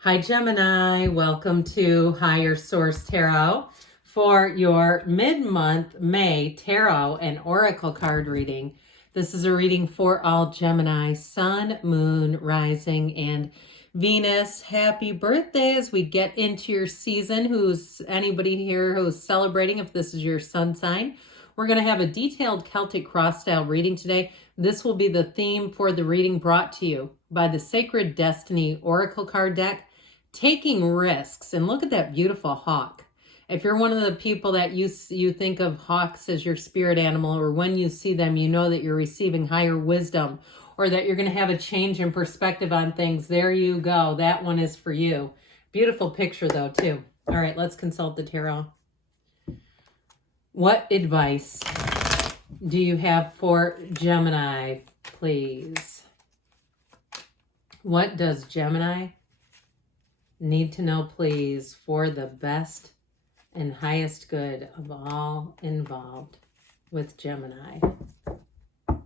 Hi, Gemini. Welcome to Higher Source Tarot for your mid-month May tarot and oracle card reading. This is a reading for all Gemini, Sun, Moon, Rising, and Venus. Happy birthday as we get into your season. Who's anybody here who's celebrating if this is your sun sign? We're going to have a detailed Celtic cross style reading today. This will be the theme for the reading brought to you by the Sacred Destiny Oracle card deck. Taking risks. And look at that beautiful hawk. If you're one of the people that you think of hawks as your spirit animal, or when you see them, you know that you're receiving higher wisdom or that you're going to have a change in perspective on things. There you go. That one is for you. Beautiful picture though, too. All right, let's consult the tarot. What advice do you have for Gemini, please? What does Gemini need to know, please, for the best and highest good of all involved with Gemini? All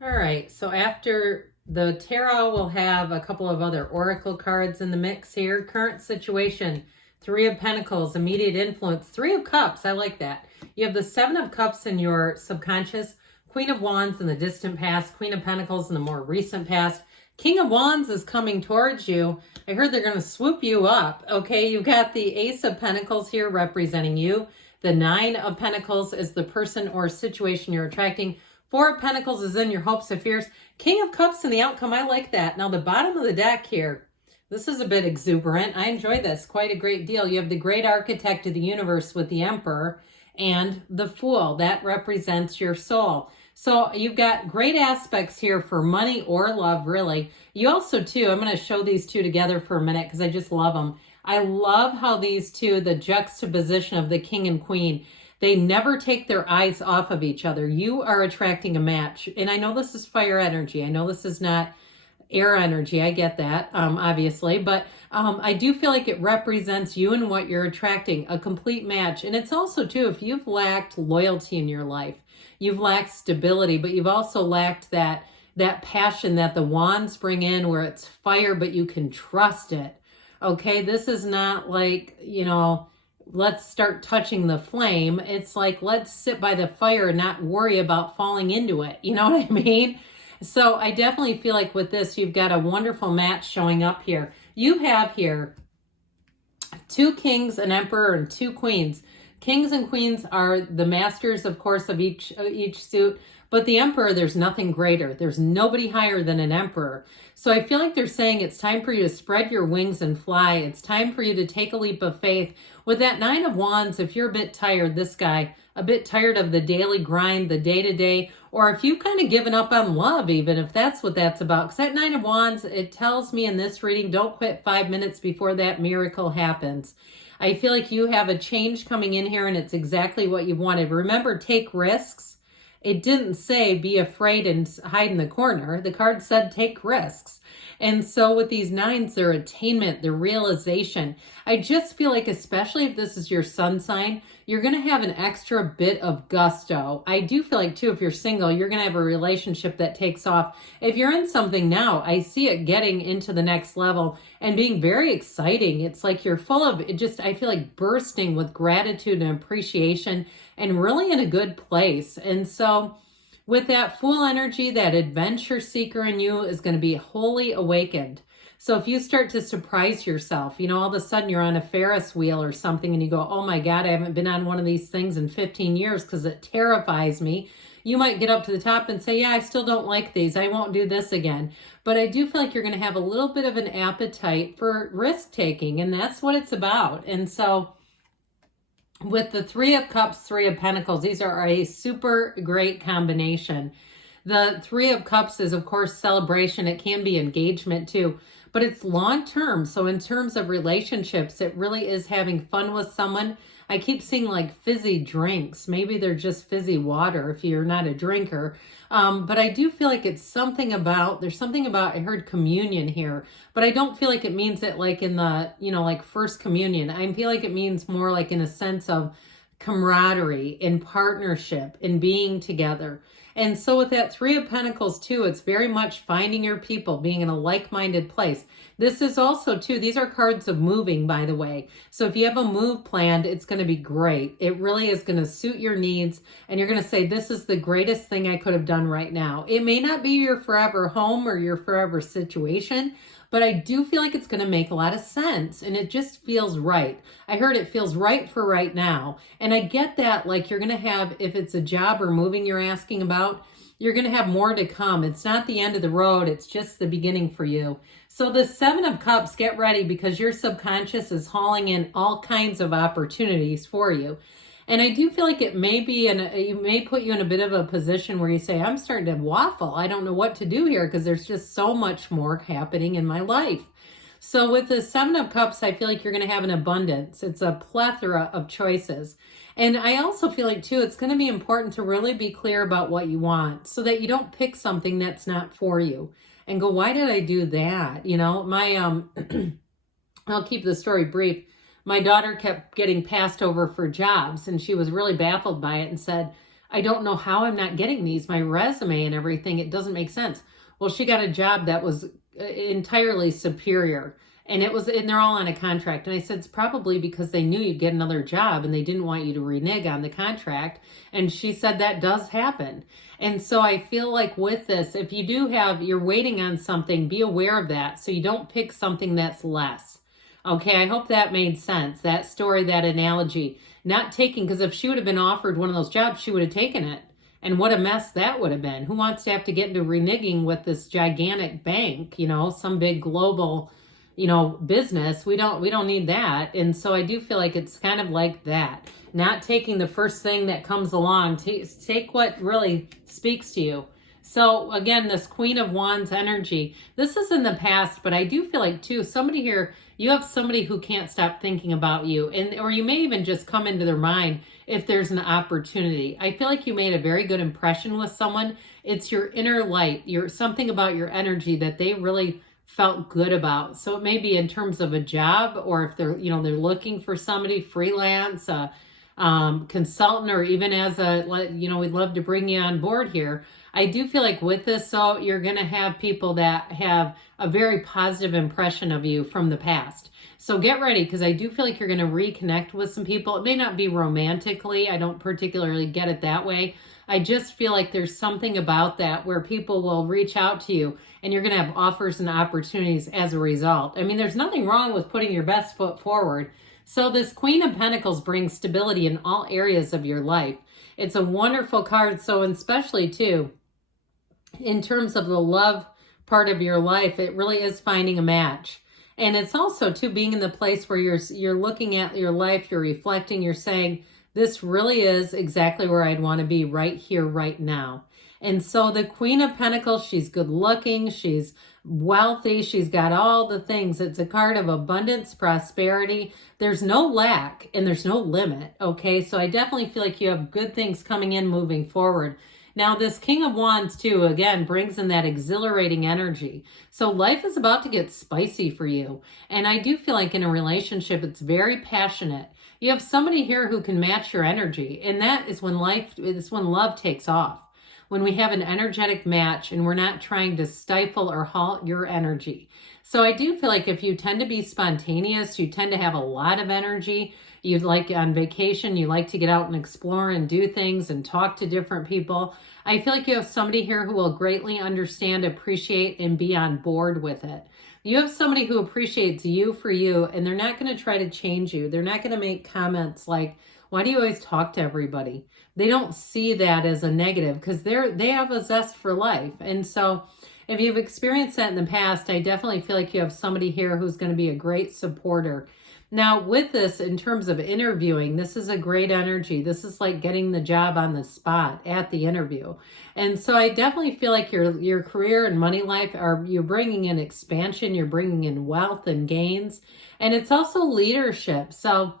right, so after the tarot, we'll have a couple of other oracle cards in the mix here. Current situation, Three of Pentacles, immediate influence, Three of Cups, I like that. You have the Seven of Cups in your subconscious, Queen of Wands in the distant past, Queen of Pentacles in the more recent past. King of Wands is coming towards you. I heard they're going to swoop you up. Okay, you've got the Ace of Pentacles here representing you. The Nine of Pentacles is the person or situation you're attracting. Four of Pentacles is in your hopes and fears. King of Cups in the outcome. I like that. Now the bottom of the deck here, this is a bit exuberant. I enjoy this quite a great deal. You have the Great Architect of the Universe with the Emperor and the Fool. That represents your soul. So you've got great aspects here for money or love, really. You also, too, I'm going to show these two together for a minute because I just love them. I love how these two, the juxtaposition of the king and queen, they never take their eyes off of each other. You are attracting a match. And I know this is fire energy. I know this is not air energy. I get that, obviously. But I do feel like it represents you and what you're attracting, a complete match. And it's also, too, if you've lacked loyalty in your life, you've lacked stability, but you've also lacked that passion that the wands bring in where it's fire, but you can trust it. Okay, this is not like, let's start touching the flame. It's like, let's sit by the fire and not worry about falling into it. You know what I mean? So I definitely feel like with this, you've got a wonderful match showing up here. You have here two kings, an emperor, and two queens. Kings and queens are the masters, of course, of each suit. But the emperor, there's nothing greater. There's nobody higher than an emperor. So I feel like they're saying it's time for you to spread your wings and fly. It's time for you to take a leap of faith. With that Nine of Wands, if you're a bit tired, this guy, a bit tired of the daily grind, the day-to-day, or if you've kind of given up on love, even if that's what that's about. Because that Nine of Wands, it tells me in this reading, don't quit 5 minutes before that miracle happens. I feel like you have a change coming in here and it's exactly what you wanted. Remember, take risks. It didn't say be afraid and hide in the corner. The card said take risks. And so with these nines, their attainment, their realization, I just feel like, especially if this is your sun sign, you're going to have an extra bit of gusto. I do feel like, too, if you're single, you're going to have a relationship that takes off. If you're in something now, I see it getting into the next level and being very exciting. It's like you're full of it, just, I feel like bursting with gratitude and appreciation and really in a good place. And so with that Fool energy, that adventure seeker in you is going to be wholly awakened. So if you start to surprise yourself, all of a sudden you're on a Ferris wheel or something and you go, oh my God, I haven't been on one of these things in 15 years because it terrifies me. You might get up to the top and say, yeah, I still don't like these. I won't do this again. But I do feel like you're going to have a little bit of an appetite for risk taking, and that's what it's about. And so with the Three of Cups, Three of Pentacles, these are a super great combination. The Three of Cups is, of course, celebration. It can be engagement too, but it's long term. So in terms of relationships, it really is having fun with someone. I keep seeing like fizzy drinks. Maybe they're just fizzy water if you're not a drinker. But I do feel like it's something about, there's something about, I heard communion here, but I don't feel like it means it like in the, like first communion. I feel like it means more like in a sense of camaraderie, in partnership, in being together. And so with that Three of Pentacles too, it's very much finding your people, being in a like-minded place. This is also too, these are cards of moving, by the way. So if you have a move planned, it's going to be great. It really is going to suit your needs. And you're going to say, this is the greatest thing I could have done right now. It may not be your forever home or your forever situation, but I do feel like it's going to make a lot of sense, and it just feels right. I heard it feels right for right now. And I get that, like, you're going to have, if it's a job or moving you're asking about, you're going to have more to come. It's not the end of the road. It's just the beginning for you. So the Seven of Cups, get ready, because your subconscious is hauling in all kinds of opportunities for you. And I do feel like it may be, it may put you in a bit of a position where you say, I'm starting to waffle. I don't know what to do here because there's just so much more happening in my life. So with the Seven of Cups, I feel like you're going to have an abundance. It's a plethora of choices. And I also feel like, too, it's going to be important to really be clear about what you want so that you don't pick something that's not for you and go, why did I do that? You know, I'll keep the story brief. My daughter kept getting passed over for jobs, and she was really baffled by it and said, I don't know how I'm not getting these. My resume and everything, it doesn't make sense. Well, she got a job that was entirely superior, and they're all on a contract. And I said, it's probably because they knew you'd get another job and they didn't want you to renege on the contract. And she said that does happen. And so I feel like with this, if you do you're waiting on something, be aware of that so you don't pick something that's less. Okay, I hope that made sense. That story, that analogy. Not taking, because if she would have been offered one of those jobs, she would have taken it. And what a mess that would have been. Who wants to have to get into reneging with this gigantic bank, you know, some big global, you know, business? We don't need that. And so I do feel like it's kind of like that. Not taking the first thing that comes along. Take what really speaks to you. So again, this Queen of Wands energy, this is in the past, but I do feel like too, somebody here, you have somebody who can't stop thinking about you, or you may even just come into their mind if there's an opportunity. I feel like you made a very good impression with someone. It's your inner light, something about your energy that they really felt good about. So it may be in terms of a job, or if they're looking for somebody freelance, consultant, or even as we'd love to bring you on board here. I do feel like with this, though, you're going to have people that have a very positive impression of you from the past. So get ready, because I do feel like you're going to reconnect with some people. It may not be romantically. I don't particularly get it that way. I just feel like there's something about that where people will reach out to you and you're going to have offers and opportunities as a result. I mean, there's nothing wrong with putting your best foot forward. So this Queen of Pentacles brings stability in all areas of your life. It's a wonderful card. So especially too, in terms of the love part of your life, it really is finding a match. And it's also too being in the place where you're looking at your life, you're reflecting, you're saying, this really is exactly where I'd want to be right here, right now. And so the Queen of Pentacles, she's good looking, she's wealthy, she's got all the things. It's a card of abundance, prosperity. There's no lack and there's no limit. Okay, so I definitely feel like you have good things coming in moving forward. Now, this King of Wands, too, again, brings in that exhilarating energy. So life is about to get spicy for you. And I do feel like in a relationship, it's very passionate. You have somebody here who can match your energy. And that is when love takes off. When we have an energetic match and we're not trying to stifle or halt your energy. So I do feel like if you tend to be spontaneous, you tend to have a lot of energy. You like on vacation, you like to get out and explore and do things and talk to different people. I feel like you have somebody here who will greatly understand, appreciate, and be on board with it. You have somebody who appreciates you for you, and they're not going to try to change you. They're not going to make comments like, why do you always talk to everybody? They don't see that as a negative because they have a zest for life. And so if you've experienced that in the past, I definitely feel like you have somebody here who's going to be a great supporter. Now, with this, in terms of interviewing, this is a great energy. This is like getting the job on the spot at the interview. And so I definitely feel like your career and money life, you're bringing in expansion, you're bringing in wealth and gains. And it's also leadership. So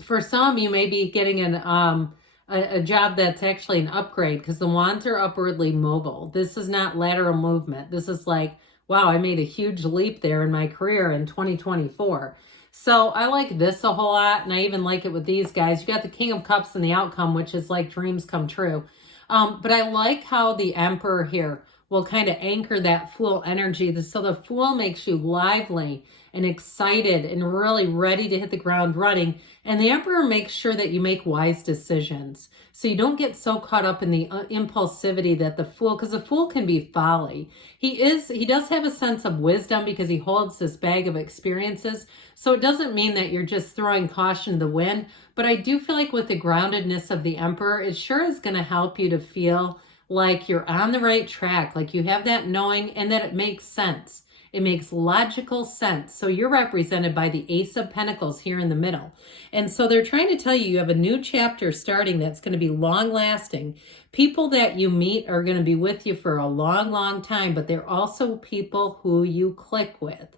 for some, you may be getting a job that's actually an upgrade because the wands are upwardly mobile. This is not lateral movement. This is like, wow, I made a huge leap there in my career in 2024. So I like this a whole lot, and I even like it with these guys. You got the King of Cups and the outcome, which is like dreams come true. But I like how the Emperor here will kind of anchor that Fool energy. So the Fool makes you lively and excited and really ready to hit the ground running. And the Emperor makes sure that you make wise decisions. So you don't get so caught up in the impulsivity that the Fool, because the Fool can be folly. He does have a sense of wisdom because he holds this bag of experiences. So it doesn't mean that you're just throwing caution to the wind. But I do feel like with the groundedness of the Emperor, it sure is going to help you to feel like you're on the right track, like you have that knowing and that it makes sense. It makes logical sense. So you're represented by the Ace of Pentacles here in the middle. And so they're trying to tell you you have a new chapter starting that's going to be long lasting. People that you meet are going to be with you for a long, long time, but they're also people who you click with.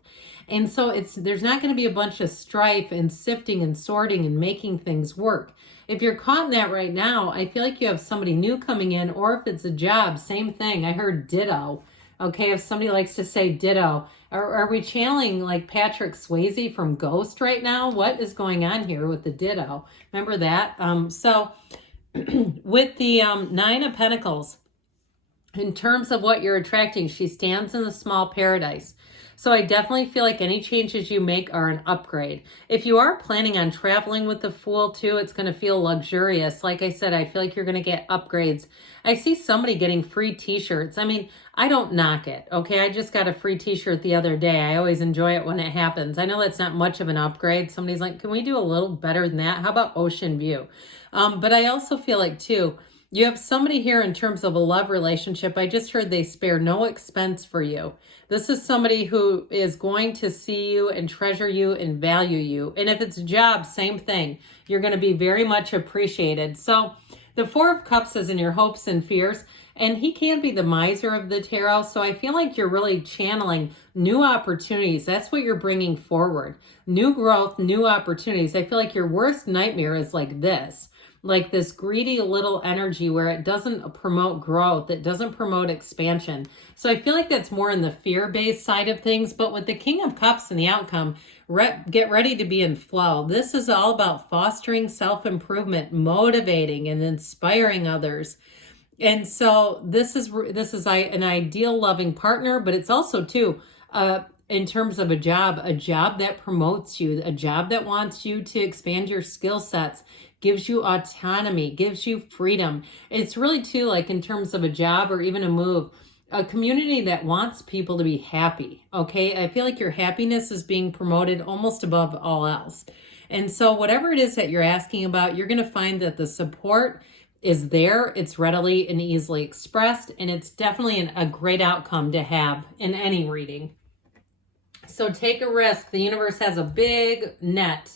And so there's not going to be a bunch of strife and sifting and sorting and making things work. If you're caught in that right now, I feel like you have somebody new coming in, or if it's a job, same thing. I heard ditto. Okay, if somebody likes to say ditto. Are we channeling like Patrick Swayze from Ghost right now? What is going on here with the ditto? Remember that? So with the Nine of Pentacles, in terms of what you're attracting, she stands in the small paradise. So I definitely feel like any changes you make are an upgrade. If you are planning on traveling with the Fool too, it's going to feel luxurious. Like I said, I feel like you're going to get upgrades. I see somebody getting free t-shirts. I mean, I don't knock it. Okay, I just got a free t-shirt the other day. I always enjoy it when it happens. I know that's not much of an upgrade. Somebody's like, can we do a little better than that? How about ocean view? But I also feel like too, you have somebody here in terms of a love relationship. I just heard they spare no expense for you. This is somebody who is going to see you and treasure you and value you. And if it's a job, same thing. You're going to be very much appreciated. So the Four of Cups is in your hopes and fears. And he can be the miser of the tarot. So I feel like you're really channeling new opportunities. That's what you're bringing forward. New growth, new opportunities. I feel like your worst nightmare is like this greedy little energy where it doesn't promote growth. It doesn't promote expansion. So I feel like that's more in the fear-based side of things. But with the King of Cups and the outcome, get ready to be in flow. This is all about fostering self-improvement, motivating and inspiring others. And so this is an ideal loving partner, but it's also too, in terms of a job that promotes you, a job that wants you to expand your skill sets, gives you autonomy, gives you freedom. It's really too, like in terms of a job or even a move, a community that wants people to be happy. Okay, I feel like your happiness is being promoted almost above all else. And so whatever it is that you're asking about, you're going to find that the support is there. It's readily and easily expressed, and it's definitely a great outcome to have in any reading. So take a risk. The universe has a big net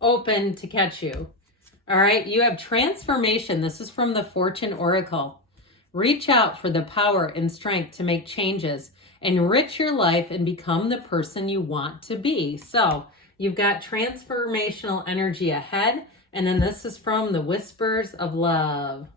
open to catch you. All right, you have transformation. This is from the Fortune Oracle. Reach out for the power and strength to make changes, enrich your life, and become the person you want to be. So you've got transformational energy ahead. And then this is from the Whispers of Love.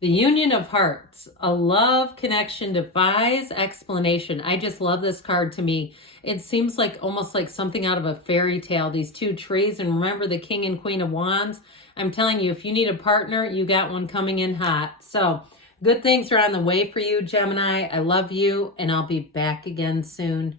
The Union of Hearts, a love connection defies explanation. I just love this card. To me, it seems like almost like something out of a fairy tale. These two trees, and remember the King and Queen of Wands. I'm telling you, if you need a partner, you got one coming in hot. So good things are on the way for you, Gemini. I love you, and I'll be back again soon.